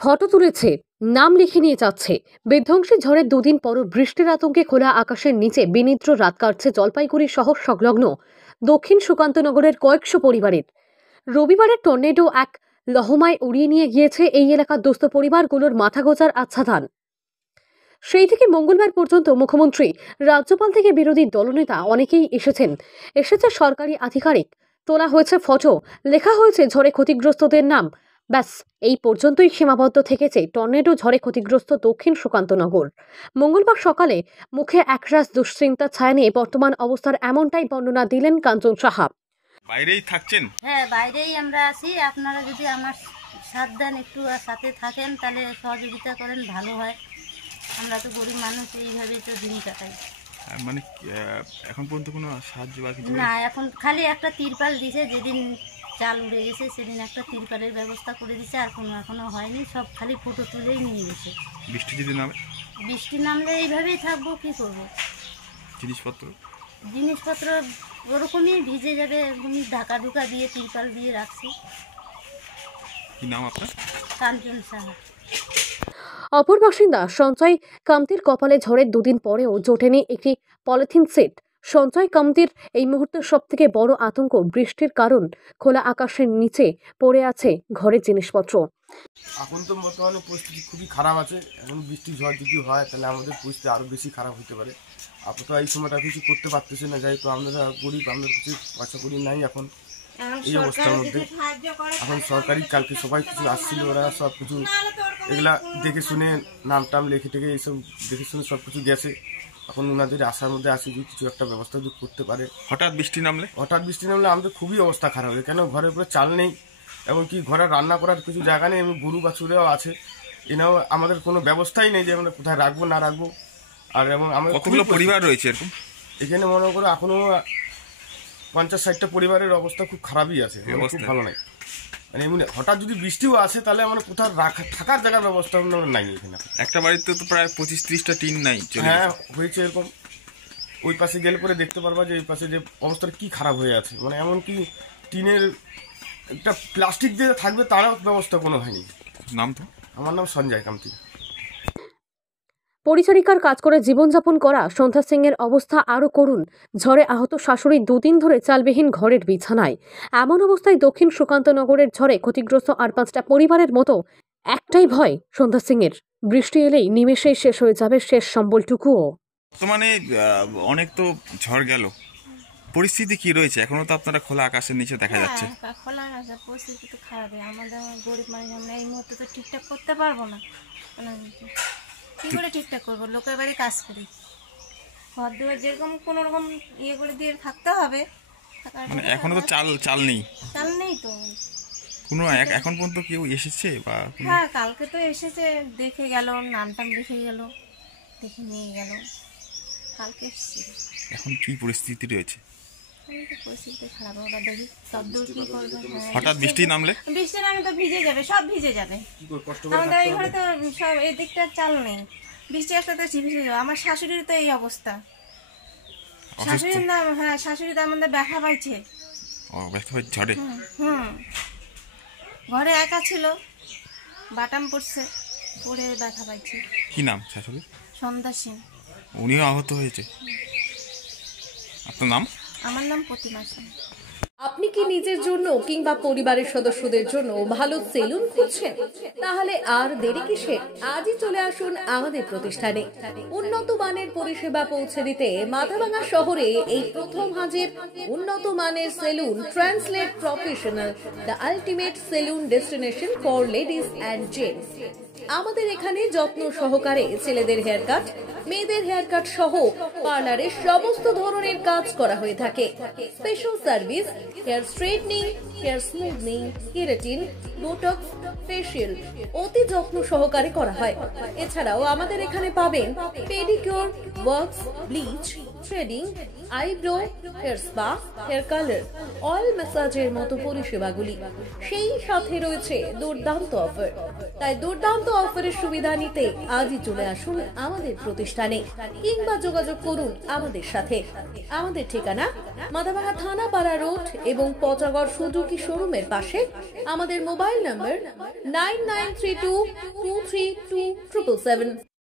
Photo তুলেছে, নাম লিখে নিয়ে যাচ্ছে। বিধ্বংসী ঝড়ের দুদিন পরও বৃষ্টির আতঙ্কে খোলা আকাশের নিচে বিনিদ্র রাত কাটছে জলপাইগুড়ি শহর সংলগ্ন দক্ষিণ সুকান্তনগরের কয়েকশো পরিবারের। রবিবারের টর্নেডো এক লহমায় উড়িয়ে নিয়ে গিয়েছে এই এলাকার দুস্থ পরিবারগুলোর মাথা গোঁজার আচ্ছাদন। সেই থেকে মঙ্গলবার পর্যন্ত মুখ্যমন্ত্রী, রাজ্যপাল থেকে বিরোধী দলনেতা অনেকেই এসেছে সরকারি আধিকারিক, তোলা হয়েছে ফটো, লেখা হয়েছে ঝড়ে ক্ষতিগ্রস্তদের নাম। ব্যাস এই পর্যন্তই সীমাবদ্ধ থেকেছে টর্নেডো ঝড়ে ক্ষতিগ্রস্ত দক্ষিণ সুকান্তনগর। মঙ্গলবার সকালে মুখে একরাশ দুশ্চিন্তার ছায়া নিয়ে বর্তমান অবস্থার এমনটাই বর্ণনা দিলেন কাঞ্চন সাহা। বাইরেই থাকছেন? হ্যাঁ, বাইরেই আমরা আছি। আপনারা যদি আমার সাথ দেন, একটু সাথে থাকেন, তাহলে সহযোগিতা করেন, ভালো হয়। আমরা তো গরিব মানুষ, এইভাবেই তো দিন কাটাই। মানে এখন পর্যন্ত কোনো সাহায্য বা কিছু না, এখন খালি একটা তিরপাল দিছে। যেদিন চাল উড়ে গেছে সেদিন একটা তিরপালের ব্যবস্থা করে দিছে, আর কোনো এখনো হয়নি। সব খালি ফটো তুলেই নিয়ে গেছে। বৃষ্টি যদি নামে? বৃষ্টি নামলে এইভাবেই থাকবো, কি করবো। জিনিসপত্র ওরকমই ভিজে যাবে, এরকমই ঢাকা ঢুকা দিয়ে তিরপাল দিয়ে রাখছে। কি নাম আপনার? কাঞ্চন সাহা। অপর বাসিন্দা সঞ্জয় কামতির কপালে ঝড়ের দুদিন পরেও জোটেনি একটি পলিথিন সেট। সঞ্জয় কামতির এই মুহূর্তে সব থেকে বড় আতঙ্ক বৃষ্টির কারণ খোলা আকাশের নিচে পড়ে আছে ঘরের জিনিসপত্র। এখন তো বর্তমানে পরিস্থিতি খুবই খারাপ আছে। এখন বৃষ্টি ঝড় যদি হয় তাহলে আমাদের পরিস্থিতি আরও বেশি খারাপ হতে পারে। আপাতত এই সময়টা কিছু করতে পারতেছে না, যেহেতু আমরা গরিব, আমাদের কিছু পয়সা করি নাই এখন এই অবস্থার মধ্যে। এখন সরকারি কালকে সবাই কিছু আসছিল, ওরা সব কিছু এগুলা দেখে শুনে নাম টাম লেখে টেখে এইসব দেখে শুনে সব কিছু গেছে। এখন ওনাদের আশার মধ্যে আসি যে কিছু একটা ব্যবস্থা যদি করতে পারে। হঠাৎ বৃষ্টি নামলে আমাদের খুবই অবস্থা খারাপ হবে, কেন ঘরের উপরে চাল নেই, এমনকি ঘরে রান্না করার কিছু জায়গা নেই, এমন গরু বাছুরেও আছে, এনাও আমাদের কোনো ব্যবস্থাই নেই যে আমরা কোথায় রাখবো না রাখবো। আর এবং আমাদের কতগুলো পরিবার রয়েছে এরকম? এখানে মনে করো এখনো 50-60টা পরিবারের অবস্থা খুব খারাপই আছে, খুব ভালো নাই। মানে এমনি হঠাৎ যদি বৃষ্টিও আসে তাহলে আমরা কোথাও থাকার জায়গার ব্যবস্থা নাই এখানে। একটা বাড়িতে তো প্রায় 25-30টা টিন নাই। হ্যাঁ, হয়েছে এরকম। ওই পাশে গেলে পরে দেখতে পারবা যে এই পাশে যে অবস্থাটা কি খারাপ হয়ে আছে, মানে এমনকি টিনের একটা প্লাস্টিক দিয়ে থাকবে তারও ব্যবস্থা কোনো হয়নি। নাম তো? আমার নাম সঞ্জয় কামতি। পরিচারিকার কাজ করে জীবনযাপন করা সন্ধ্যা সিং এর অবস্থা আরও করুণ। ঝড়ে আহত শাশুড়ি দুদিন ধরে চালবিহীন ঘরের বিছানায়। এমন অবস্থায় দক্ষিণ সুকান্তনগরের ঝড়ে ক্ষতিগ্রস্ত আর 5টা পরিবারের মতো একটাই ভয় সন্ধ্যা সিং এর, বৃষ্টি এলেই নিমেষেই শেষ হয়ে যাবে শেষ সম্বলটুকুও। বর্তমানে অনেক তো ঝড় গেল, পরিস্থিতি কি রয়েছে? এখনো তো আপনারা খোলা আকাশের নিচে দেখা যাচ্ছে। খোলা আকাশের পরিস্থিতি তো খারাপ। আমাদের গরিব মানুষ, আমরা এই মুহূর্তে তো ঠিকঠাক করতে পারবো না। কি করে ঠিকঠাক করবো? লোকের বাড়ি কাজ করি, ঘর দুয়ার যেরকম কোনো রকম ইয়ে করে দিয়ে থাকতে হবে। মানে এখনো তো চাল নেই তো কোনো এখন পর্যন্ত কেউ এসেছে বা? হ্যাঁ, কালকে তো এসেছে, দেখে গেল, নামটাম দেখে গেল, দেখে নিয়ে গেল, কালকে এসেছে। এখন কি পরিস্থিতি রয়েছে? পরিস্থিতি খারাপ, ওরা দেখি সবদূর কি করবে। হঠাৎ বৃষ্টি নামলে তো ভিজে যাবে, সব ভিজে যাবে। আমাদের এই ঘরে তো সব এই দিকটা চাল নেই, বৃষ্টি আসলে তো ভিজে যাবে। আমার শাশুড়ির তো এই অবস্থা। শাশুড়ির নাম, হ্যাঁ, শাশুড়ি তো আমাদের ব্যথা পাইছে। ঝড়ে ঘরে একা ছিল, বাটাম পড়ছে, পড়ে ব্যথা পাইছে। কি নাম শাশুড়ি? সন্ধ্যা সিং। উনিও আহত হয়েছে। আপনার নাম? আমার নাম প্রতিমা সিং। আপনি কি নিজের জন্য কিংবা পরিবারের সদস্যদের জন্য ভালো সেলুন খুঁজছেন? তাহলে আর দেরি কিসের? আজই চলে আসুন আমাদের প্রতিষ্ঠানে। উন্নত মানের পরিষেবা পৌঁছে দিতে মাথাভাঙা শহরে এই প্রথম হাজির উন্নত মানের salon translate professional, the ultimate salon destination for ladies and gents. আমাদের এখানে যত্ন সহকারে ছেলেদের হেয়ার কাট, মেয়েদের হেয়ার কাট সহ পার্লারের সমস্ত ধরনের কাজ করা হয়ে থাকে। Special service, hair straightening, hair smoothing, keratin, botox, facial অতি যত্ন সহকারে করা হয়। এছাড়াও আমাদের এখানে পাবেন pedicure, wax, bleach, threading, eyebrow, hair spa, hair colour, oil ম্যাসাজের মতো পরিষেবাগুলি। সেই সাথে রয়েছে দুর্দান্ত অফার। তাই দুর্দান্ত অফারের সুবিধা নিতে আজই চলে আসুন আমাদের প্রতিষ্ঠানে কিংবা যোগাযোগ করুন আমাদের সাথে। আমাদের ঠিকানা মাদাভাঙা থানাপাড়া রোড এবং পচাগড় সুজুকি শোরুমের পাশে। আমাদের মোবাইল নম্বর 9932232777।